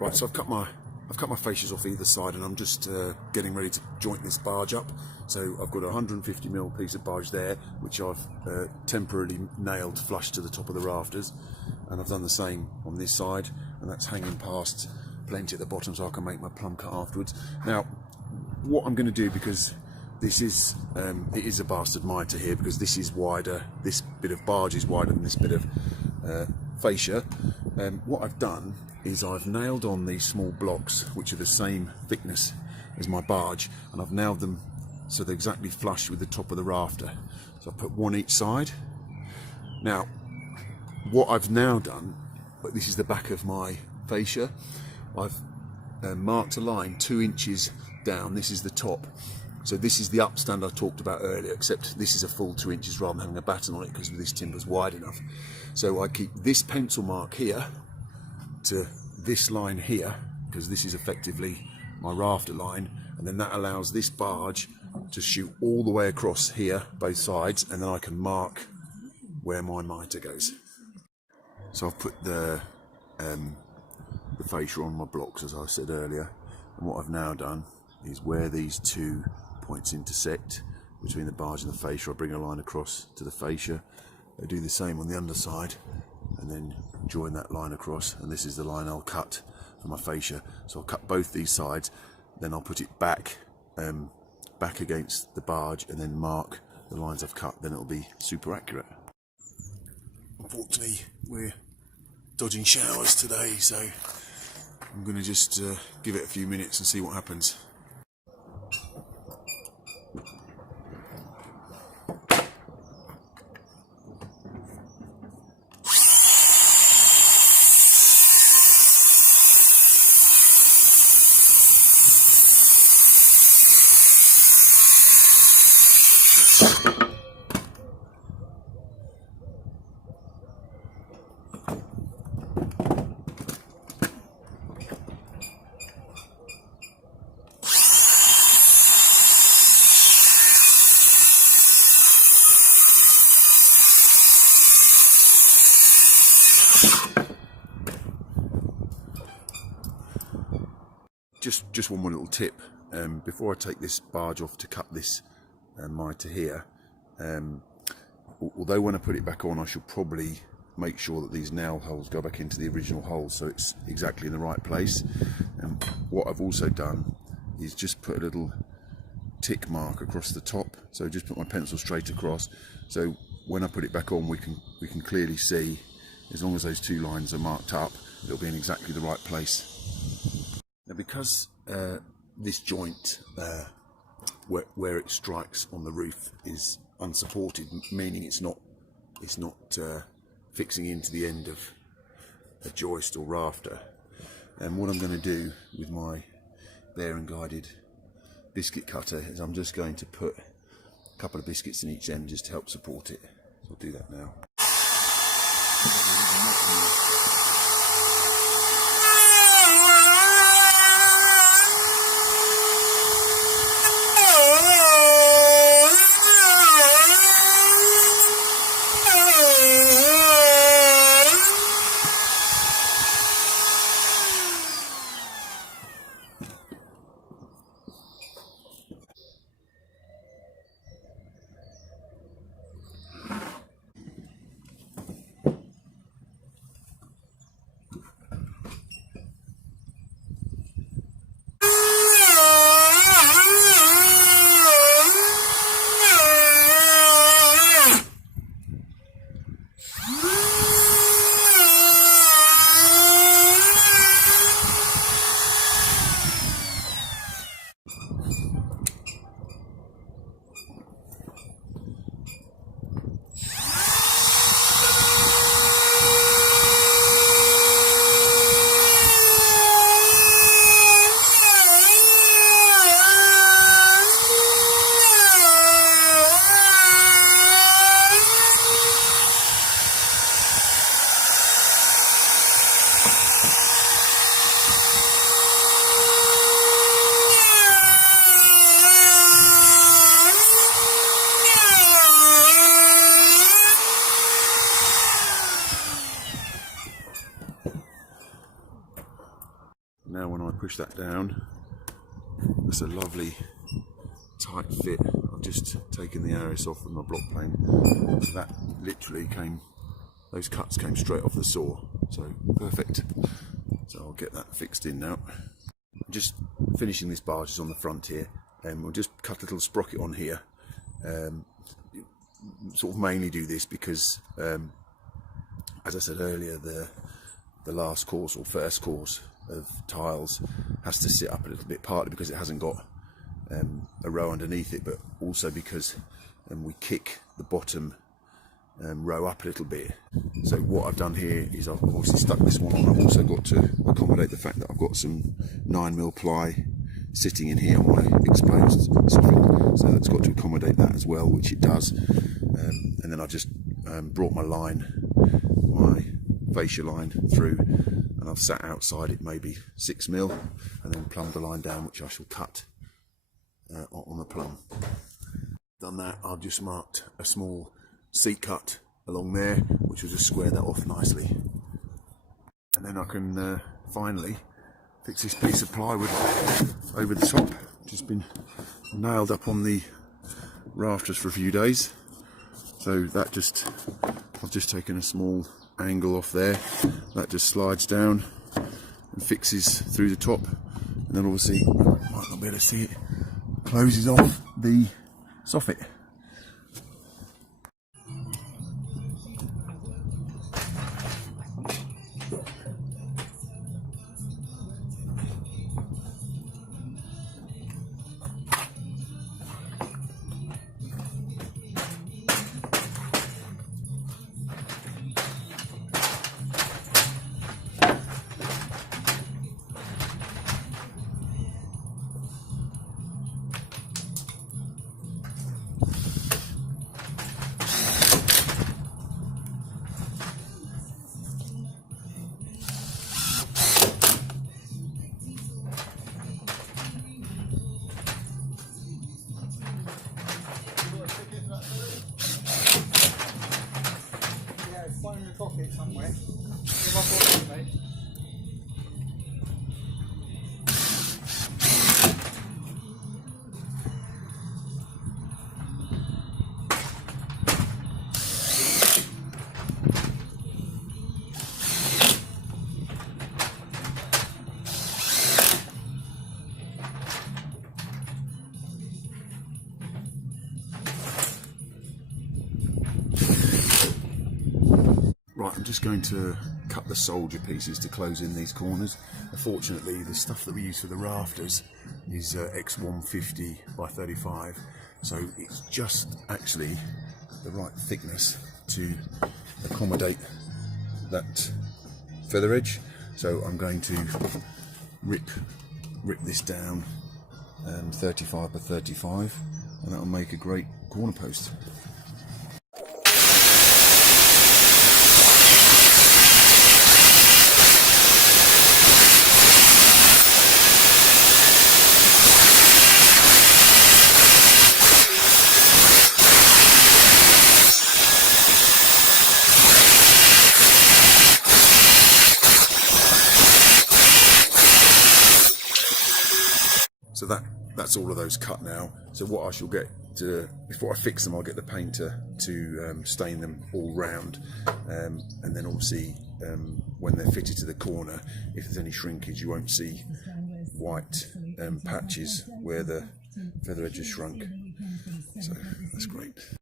Right, so I've cut my fascias off either side, and I'm just getting ready to joint this barge up. So I've got a 150mm piece of barge there, which I've temporarily nailed flush to the top of the rafters, and I've done the same on this side, and that's hanging past plenty at the bottom, so I can make my plumb cut afterwards. Now, what I'm going to do, because this is it is a bastard mitre here, because this is wider, this bit of barge is wider than this bit of fascia. What I've done is I've nailed on these small blocks, which are the same thickness as my barge, and I've nailed them so they're exactly flush with the top of the rafter. So I've put one each side. Now, what I've now done, but this is the back of my fascia, I've marked a line 2 inches down. This is the top. So this is the upstand I talked about earlier, except this is a full 2 inches rather than having a batten on it, because this timber's wide enough. So I keep this pencil mark here to this line here, because this is effectively my rafter line, and then that allows this barge to shoot all the way across here, both sides, and then I can mark where my mitre goes. So I've put the fascia on my blocks, as I said earlier, and what I've now done is where these 2 points intersect between the barge and the fascia, I bring a line across to the fascia. I do the same on the underside, and then join that line across, and this is the line I'll cut for my fascia. So I'll cut both these sides, then I'll put it back against the barge, and then mark the lines I've cut. Then it'll be super accurate. Unfortunately, we're dodging showers today, so I'm going to just give it a few minutes and see what happens. Just one more little tip. Before I take this barge off to cut this mitre here, although when I put it back on I should probably make sure that these nail holes go back into the original holes so it's exactly in the right place. And what I've also done is just put a little tick mark across the top, so just put my pencil straight across, so when I put it back on we can clearly see, as long as those 2 lines are marked up, it'll be in exactly the right place. Now, because this joint where it strikes on the roof is unsupported, meaning it's not fixing into the end of a joist or rafter, and what I'm going to do with my bearing guided biscuit cutter is I'm just going to put a couple of biscuits in each end just to help support it. So I'll do that now. Now when I push that down, that's a lovely tight fit. I've just taken the arris off with my block plane. That literally came, those cuts came straight off the saw, so perfect. So I'll get that fixed in now. I'm just finishing this barge on the front here, and we'll just cut a little sprocket on here. Sort of mainly do this because, as I said earlier, the last course or first course of tiles has to sit up a little bit, partly because it hasn't got a row underneath it, but also because we kick the bottom row up a little bit. So what I've done here is I've obviously stuck this one on. I've also got to accommodate the fact that I've got some 9mm ply sitting in here on my exposed soffit, so that's got to accommodate that as well, which it does. And then I just brought my fascia line through, and I've sat outside it maybe 6mm, and then plumbed the line down, which I shall cut on the plumb. Done that, I've just marked a small seat cut along there, which will just square that off nicely, and then I can finally fix this piece of plywood over the top. Just been nailed up on the rafters for a few days, so that I've just taken a small angle off there, that just slides down and fixes through the top, and then obviously, might not be able to see it, closes off the soffit. One in the pocket somewhere. Give up all that, mate. Right, I'm just going to cut the soldier pieces to close in these corners. Unfortunately, the stuff that we use for the rafters is X150 by 35, so it's just actually the right thickness to accommodate that feather edge. So I'm going to rip this down 35 by 35, and that'll make a great corner post. So that's all of those cut now. So what I shall get to, before I fix them, I'll get the painter to stain them all round, and then obviously when they're fitted to the corner, if there's any shrinkage, you won't see white patches where the feather edge has shrunk. So that's great.